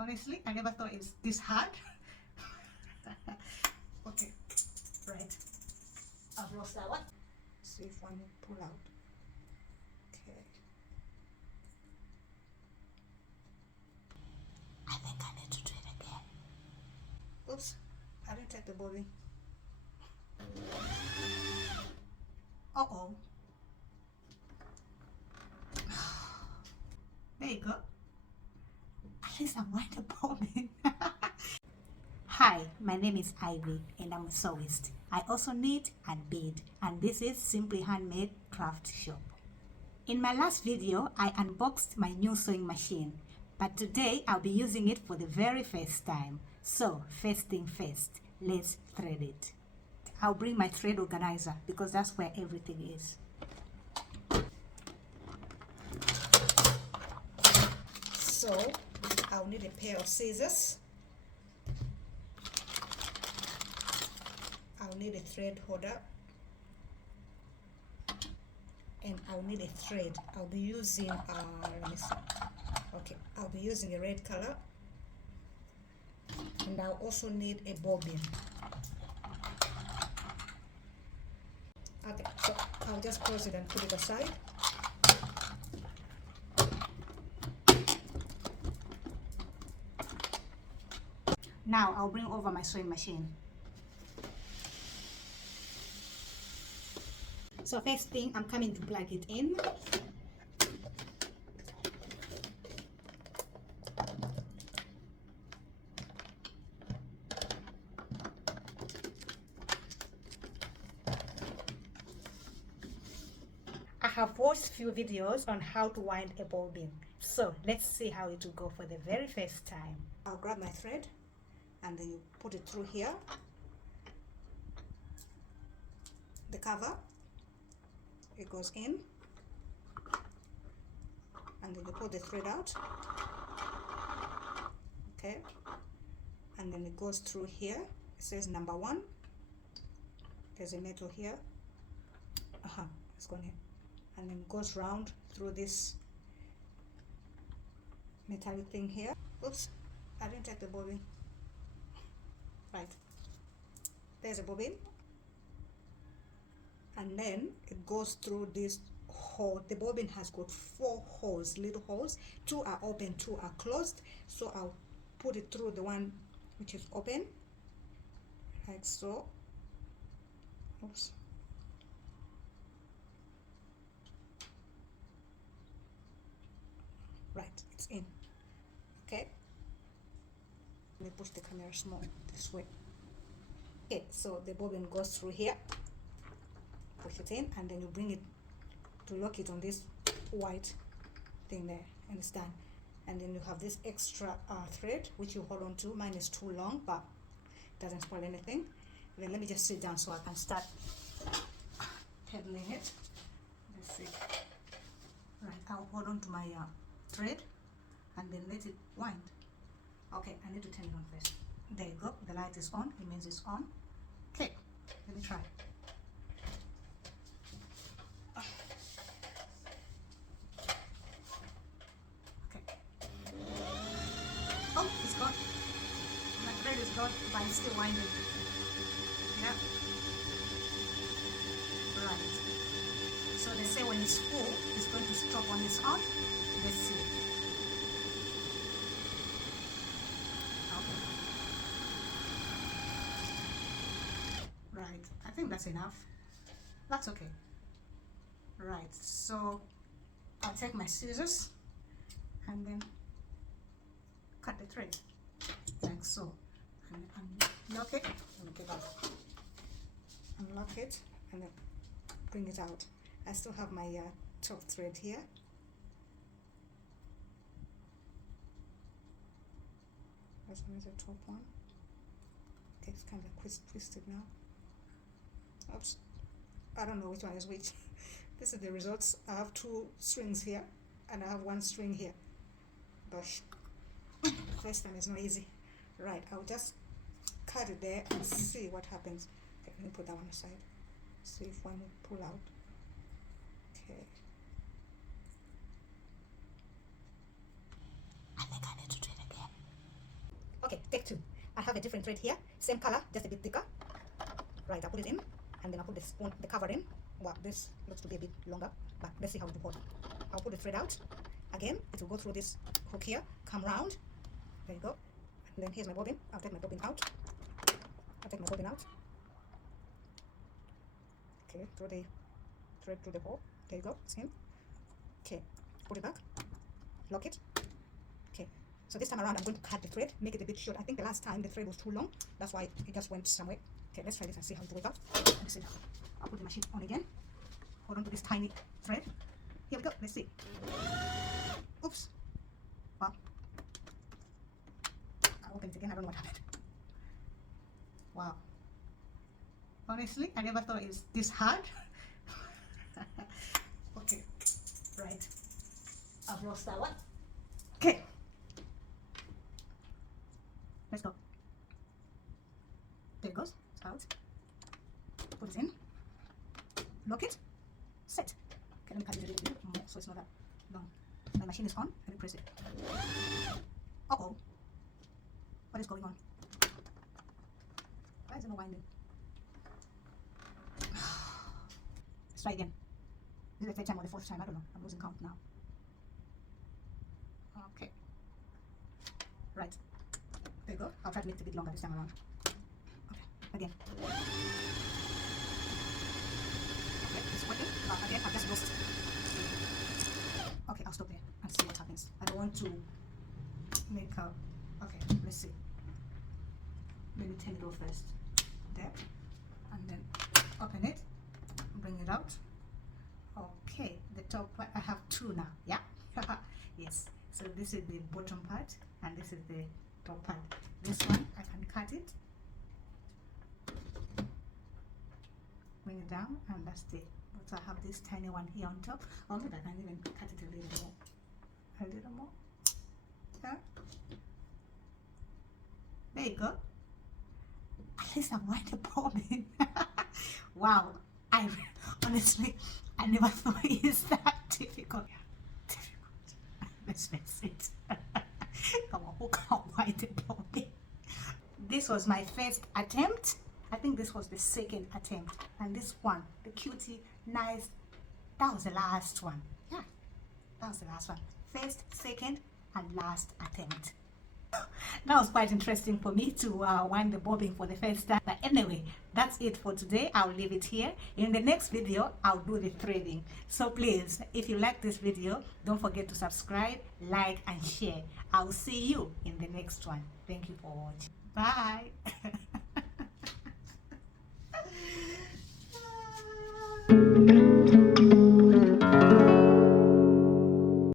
Honestly, I never thought it's this hard. Okay, right. I've lost that one. See if one will pull out. Okay. I think I need to do it again. Oops, I didn't take the bobbin. Uh-oh. There you go. At least I'm wearing the bobbin. Hi, my name is Ivy and I'm a sewist. I also knit and bead, and this is Simply Handmade Craft Shop. In my last video, I unboxed my new sewing machine, but today I'll be using it for the very first time. So, first thing first, let's thread it. I'll bring my thread organizer because that's where everything is. So, I'll need a pair of scissors. I'll need a thread holder. And I'll need a thread. I'll be using, let me see. Okay, I'll be using a red color. And I'll also need a bobbin. Okay, so I'll just close it and put it aside. Now I'll bring over my sewing machine. So first thing, I'm coming to plug it in. I have watched a few videos on how to wind a bobbin. So let's see how it will go for the very first time. I'll grab my thread and then you put it through here. The cover. It goes in, and then you pull the thread out, okay, and then it goes through here. It says number 1. There's a metal here, it's gone in, and then it goes round through this metallic thing here. Oops, I didn't take the bobbin. Right, there's a bobbin. And then it goes through this hole. The bobbin has got 4 holes, little holes. 2 are open, 2 are closed. So I'll put it through the one which is open, like so. Oops. Right, it's in. Okay. Let me push the camera small this way. Okay, so the bobbin goes through here. Push it in, and then you bring it to lock it on this white thing there, and it's done. And then you have this extra thread which you hold on to. Mine is too long, but it doesn't spoil anything. And then let me just sit down so I can start pedaling it. Let's see. Right, I'll hold on to my thread and then let it wind. Okay, I need to turn it on first. There you go, the light is on, it means it's on. Okay, let me try. Oh, it's gone. My thread is gone, but it's still winding. Yeah. Right. So they say when it's full, it's going to stop on its own. Let's see. Okay. Right. I think that's enough. That's okay. Right. So I'll take my scissors and then cut the thread like so, and unlock it, unlock it, and then bring it out. I still have my top thread here. That's the top one. Okay, it's kind of twisted now. Oops, I don't know which one is which. This is the results. I have 2 strings here and I have 1 string here. Gosh, first time is not easy. Right, I'll just cut it there and see what happens. Okay, let me put that one aside. See if one will pull out. Okay. I think I need to do it again. Okay, take 2. I have a different thread here, same color, just a bit thicker. Right, I'll put it in, and then I'll put the cover in. Wow, this looks to be a bit longer, but let's see how it will hold. I'll put the thread out. Again, it will go through this hook here, come round. There you go. And then here's my bobbin. I'll take my bobbin out. Okay, through the thread through the hole. There you go. See? Okay, put it back. Lock it. Okay, so this time around I'm going to cut the thread, make it a bit short. I think the last time the thread was too long, that's why it just went somewhere. Okay, let's try this and see how it works out. Let me see. I'll put the machine on again. Hold on to this tiny thread. Here we go. Let's see. Oops. Wow. I'll open it again. I don't know what happened. Wow. Honestly, I never thought it was this hard. Okay. Right. I've lost that one. Okay. Let's go. There it goes. It's out. Put it in. Lock it. Set. Okay, let me cut it a little bit more so it's not that long. My machine is on. Let me press it. Uh-oh. What is going on? Why is it not winding? Let's try again. This is the 3rd time or the 4th time. I don't know. I'm losing count now. Okay. Right. There you go. I'll try to make it a bit longer this time around. Okay. Again. Okay, it's working. But again, I've just lost. Okay, I'll stop there and see what happens. I don't want to make a... Okay, let's see. Let me turn it off first. There. And then open it. Bring it out. Okay, the top part. I have 2 now. Yeah. Yes. So this is the bottom part and this is the top part. This one I can cut it, bring it down, and that's it. But I have this tiny one here on top. Oh, maybe I can even cut it a little more. A little more. Yeah. There you go. At least I'm wearing the bobbin. Wow. Honestly, I never thought it's that difficult. Let's face it. Come on, who can't wind the bobbin? This was my first attempt. I think this was the 2nd attempt. And this one, the cutie, nice, that was the last one. Yeah, that was the last one. 1st, 2nd, and last attempt. That was quite interesting for me to wind the bobbin for the first time. But anyway, that's it for today. I'll leave it here. In the next video, I'll do the threading. So please, if you like this video, don't forget to subscribe, like, and share. I'll see you in the next one. Thank you for watching. Bye.